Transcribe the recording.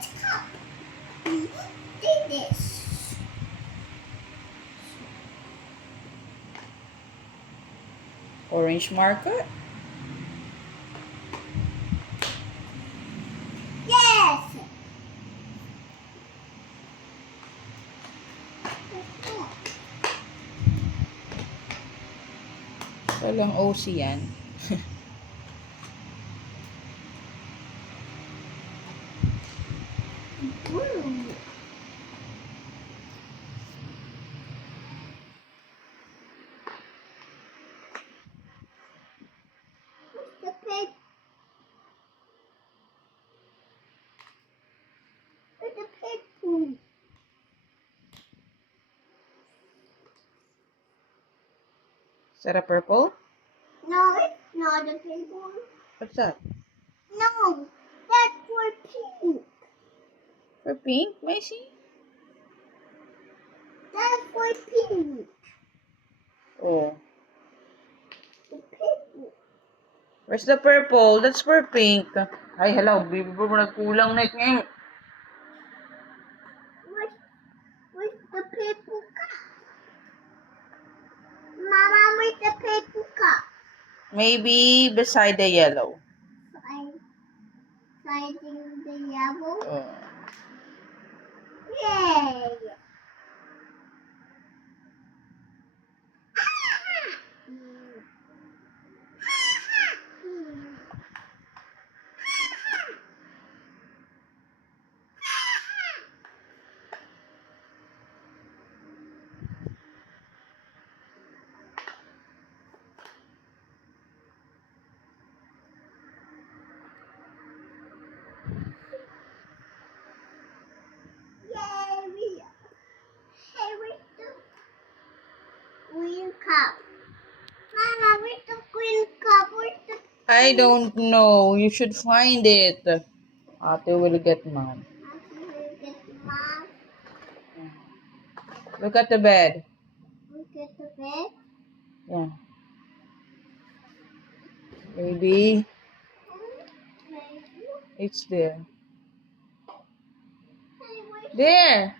Which cup? Did this. Orange marker? Yes. Walang OC yan. Blue. The pig. Where's the pig food? Is that a purple? No, it's not a pig one. What's that? No, that's for pink. For pink, Macy? That's for pink. Oh. The pig one. Where's the purple? That's for pink. Ay, hello. Bibi mo nagkulang na ngayon. Where's the purple cup? Mama, where's the purple cup? Maybe beside the yellow. Finding the yellow. Oh. Yay! Green cup. Mama, where's the green cup? Where's the I don't know. You should find it. Ate will get mad. Mom, Look at the bed. look at the bed. Yeah. Maybe it's there. There.